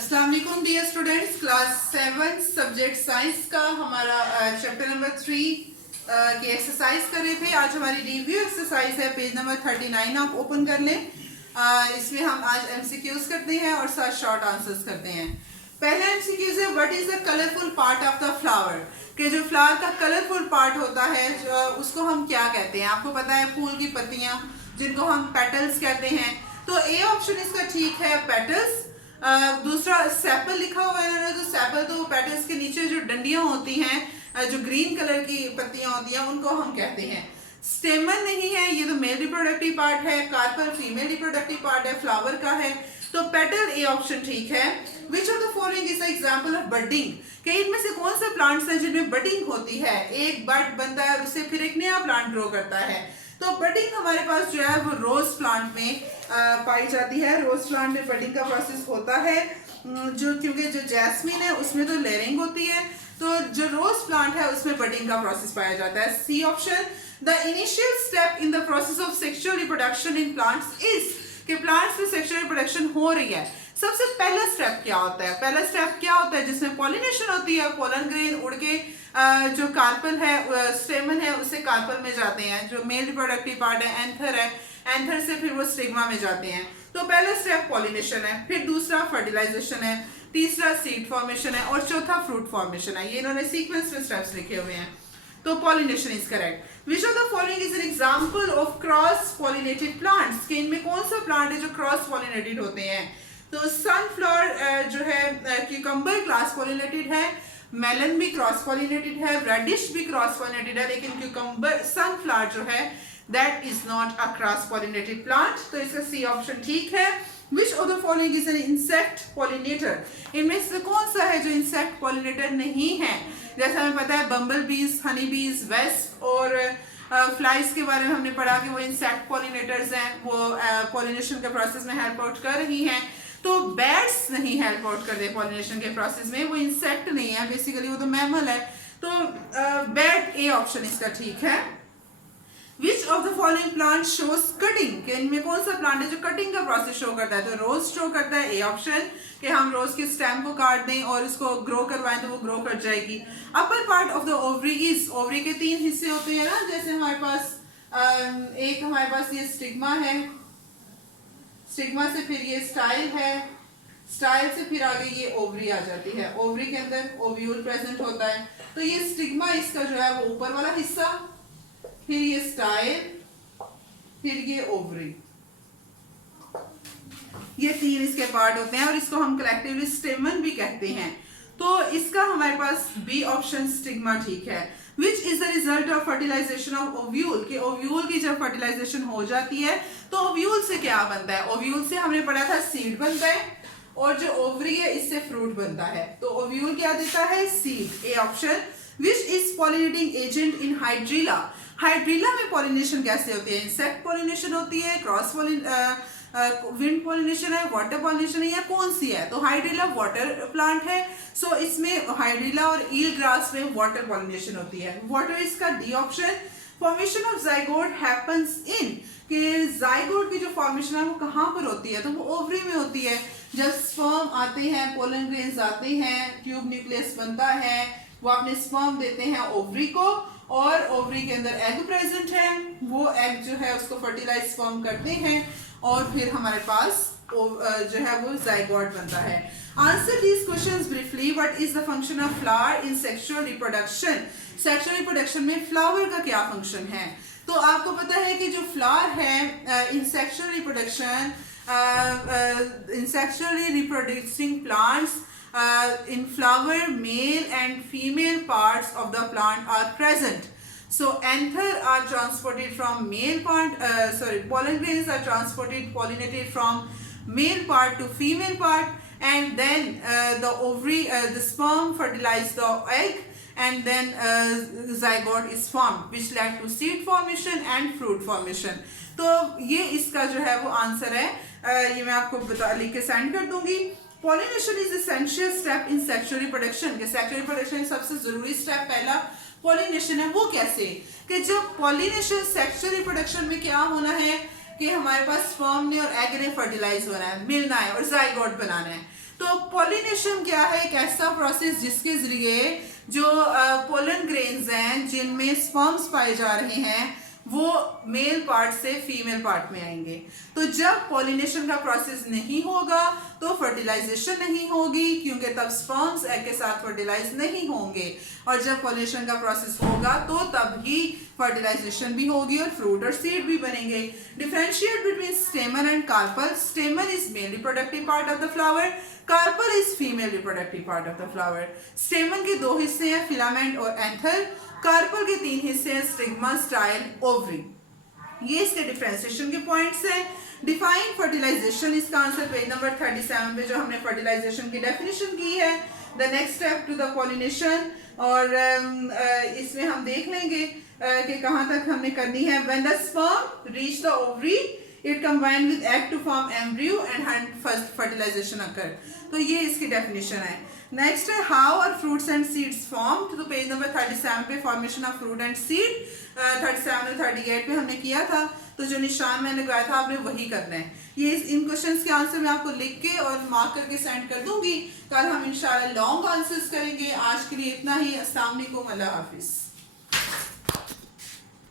अस्सलाम वालेकुम dear students, class 7 subject science का हमारा चैप्टर नंबर 3 की एक्सरसाइज कर रहे थे। आज हमारी रिव्यू एक्सरसाइज है, पेज नंबर 39 आप ओपन कर लें। इसमें हम आज एमसीक्यूज करते हैं और साथ शॉर्ट आंसर्स करते हैं। पहला एमसीक्यूज है, what is the colourful part of the flower, कि जो फ्लावर का कलरफुल पार्ट होता है उसको हम क्या कहते हैं। आपको पता है फूल की पत्तियां जिनको हम पेटल्स कहते हैं, तो ए ऑप्शन इसका ठीक है, पेटल्स। दूसरा सेपल लिखा हुआ है इन्होंने, तो सेपल तो पेटल्स के नीचे जो डंडियां होती हैं, जो ग्रीन कलर की पत्तियां होती हैं, उनको हम कहते हैं। स्टेमन नहीं है, ये तो मेल रिप्रोडक्टिव पार्ट है। कार्पल फीमेल रिप्रोडक्टिव पार्ट है, फ्लावर का है, तो पेटल ए ऑप्शन ठीक है। Which of the following is the example of budding, कि इनमें से कौन से प्लांट्स हैं जिनमें बडिंग होती है, एक बड बनता है और उससे फिर एक नया प्लांट ग्रो करता है। तो बडिंग हमारे पास जो है वो रोज प्लांट में पाई जाती है। रोज प्लांट में बडिंग का प्रोसेस होता है, जो क्योंकि जो जैस्मिन है उसमें तो लेयरिंग होती है, तो जो रोज प्लांट है उसमें बडिंग का प्रोसेस पाया जाता है। C option, the initial step in the process of sexual reproduction in plants is, कि प्लांट्स में सेक्सुअल रिप्रोडक्शन हो रही है। सबसे पहला स्टेप क्या होता है? पहला स्टेप क्या होता है जिसमें पॉलिनेशन होती है। पोलन ग्रेन उड़ के जो कार्पल है, स्टेमन है, उससे कार्पल में जाते हैं, जो मेल रिप्रोडक्टिव पार्ट है एंथर है, एंथर से फिर वो स्टिग्मा में जाते हैं। तो पहला स्टेप पॉलिनेशन है, फिर दूसरा फर्टिलाइजेशन है, तीसरा सीड फॉर्मेशन है और चौथा फ्रूट फॉर्मेशन है। ये इन्होंने सीक्वेंस में स्टेप्स लिखे हुए हैं, तो pollination is correct. Which of the following is an example of cross pollinated plants, कि इनमें कौन सा प्लांट है जो क्रॉस पॉलिनेटेड होते हैं। तो सनफ्लावर जो है क्यूकम्बर क्रॉस पॉलिनेटेड है, मेलन भी क्रॉस पॉलिनेटेड है, रेडिश भी क्रॉस पॉलिनेटेड है, लेकिन क्यूकम्बर सनफ्लावर जो है that is not a cross pollinated plant, तो इसका सी ऑप्शन ठीक है। Which of the following is an insect pollinator, इनमें से कौन सा है जो इंसेक्ट पॉलिनेटर नहीं है। जैसा हमें पता है बम्बल बीज, हनी बीज, वेस्प और फ्लाइज के बारे में हमने पढ़ा कि वो इंसेक्ट पॉलिनेटर्स हैं, वो पॉलिनेशन के प्रोसेस में हेल्प आउट कर रही हैं। तो बैट्स नहीं हेल्प आउट कर रहे पॉलिनेशन के प्रोसेस में, वो इंसेक्ट नहीं है, बेसिकली वो तो मैमल है, तो बैट ए ऑप्शन इसका ठीक है। Which of the following plant shows cutting, कि इनमें कौन सा प्लांट है जो कटिंग का प्रोसेस शो करता है। तो रोज शो करता है, ए ऑप्शन, कि हम रोज के स्टेम को काट दें और उसको ग्रो करवाएं तो वो ग्रो कर जाएगी। Upper part of the ovary is, ovary के 3 हिस्से होते हैं ना, जैसे हमारे पास एक हमारे पास ये स्टिग्मा है, स्टिग्मा से फिर ये स्टाइल है, स्टाइल से फिर आगे ये ओवरी आ जाती है, ओवरी के अंदर ओव्यूल प्रेजेंट होता है। तो ये स्टिग्मा इसका जो है वो ऊपर वाला हिस्सा, फिर ये स्टाइल, फिर ये ओवरी, ये 3 इसके पार्ट होते हैं और इसको हम कलेक्टिवली स्टेमन भी कहते हैं। तो इसका हमारे पास बी ऑप्शन स्टिग्मा ठीक है। Which is the result of fertilisation of ovule, कि ओव्यूल की जब फर्टिलाइजेशन हो जाती है तो ओव्यूल से क्या बनता है। ओव्यूल से हमने पढ़ा था सीड बनता है, और जो ओवरी है इससे फ्रूट बनता है। तो ओव्यूल क्या देता है, seed, A option. Which is pollinating agent in hydrilla, hydrilla में पॉलिनेशन कैसे होती है, इंसेक्ट पॉलिनेशन होती है, क्रॉस विंड पॉलिनेशन है, वाटर पॉलिनेशन है, या कौन सी है। तो हाइड्रीला वाटर प्लांट है, सो इसमें हाइड्रीला और ईल ग्रास में वाटर पॉलिनेशन होती है। वाटर इसका D option. Formation of zygote happens in, कि जाइगोट की जो फॉर्मेशन है वो कहाँ पर होती है, तो वो ओवरी में होती है। जब स्पर्म आते हैं, पोलन ग्रेन्स आते हैं, ट्यूब न्यूक्लियस बनता है, वो अपने स्पर्म देते हैं ओवरी को, और ओवरी के अंदर एग प्रेजेंट है, वो एग जो है उसको फर्टिलाइज स्पर्म करते हैं और फिर हमारे पास जो है वो जाइगोट बनता है। Answer these questions briefly. What is the function of flower in sexual reproduction, sexual reproduction में फ्लावर का क्या फंक्शन है। तो आपको पता है कि जो फ्लावर है in sexual reproduction, in sexually reproducing plants, in flower male and female parts of the plant are present. So anther are transported from male part, pollen grains are pollinated from male part to female part, and then the ovary, the sperm fertilize the egg, and then zygote is formed, which led to seed formation and fruit formation. तो ये इसका जो है वो answer है, ये मैं आपको लिख के सेंड कर दूंगी। Pollination is essential step in sexual reproduction, के सेक्सुअल रिप्रोडक्शन सबसे जरूरी स्टेप पहला पॉलिनेशन है। वो कैसे, कि जब पॉलिनेशन सेक्सुअल रिप्रोडक्शन में क्या होना है कि हमारे पास स्पर्म ने और एग ने फर्टिलाइज होना है, मिलना है और जाइगोट बनाना है। तो पॉलिनेशन क्या है? एक ऐसा प्रोसेस जिसके जरिए जो पोलन ग्रेन्स हैं जिनमें स्पर्म्स पाए जा रहे हैं वो मेल पार्ट से फीमेल पार्ट में आएंगे। तो जब पॉलिनेशन का प्रोसेस नहीं होगा तो फर्टिलाइजेशन नहीं होगी, क्योंकि तब स्पर्म्स एग के साथ फर्टिलाइज नहीं होंगे, और जब पॉलिनेशन का प्रोसेस होगा तो तब ही फर्टिलाइजेशन भी होगी और फ्रूट और सीड भी बनेंगे। Differentiate between stamen and carpel. Stamen is male reproductive part of the flower, carpel is female reproductive part of the flower. Stamen के दो हिस्से हैं, फिलामेंट और एंथर। कार्पल के तीन हिस्से हैं, स्टिग्मा, स्टाइल, ओवरी। ये इसके डिफरेंशिएशन के पॉइंट्स हैं। डिफाइन फर्टिलाइजेशन, इसका आंसर पेज नंबर 37 पे जो हमने फर्टिलाइजेशन की डेफिनेशन की है। The next step to the pollination, और इसमें हम देख लेंगे कि कहाँ तक हमने करनी है। When the sperm reach the ovary it combine with egg to form embryo and first fertilization occur. तो ये इसकी डेफिनेशन है। नेक्स्ट है how are fruits and seeds formed. तो पेज नंबर 37 पे formation of fruit and seed 37 और 38 पे हमने किया था। तो जो निशान मैंने लगाया था आपने वही करना है। ये इन क्वेश्चंस के आंसर मैं आपको लिख के और मार्क करके सेंड कर दूंगी। कल हम इंशाल्लाह लॉन्ग आंसर्स करेंगे। आज के लिए इतना ही। अस्सलाम वालेकुम, अल्लाह हाफिज।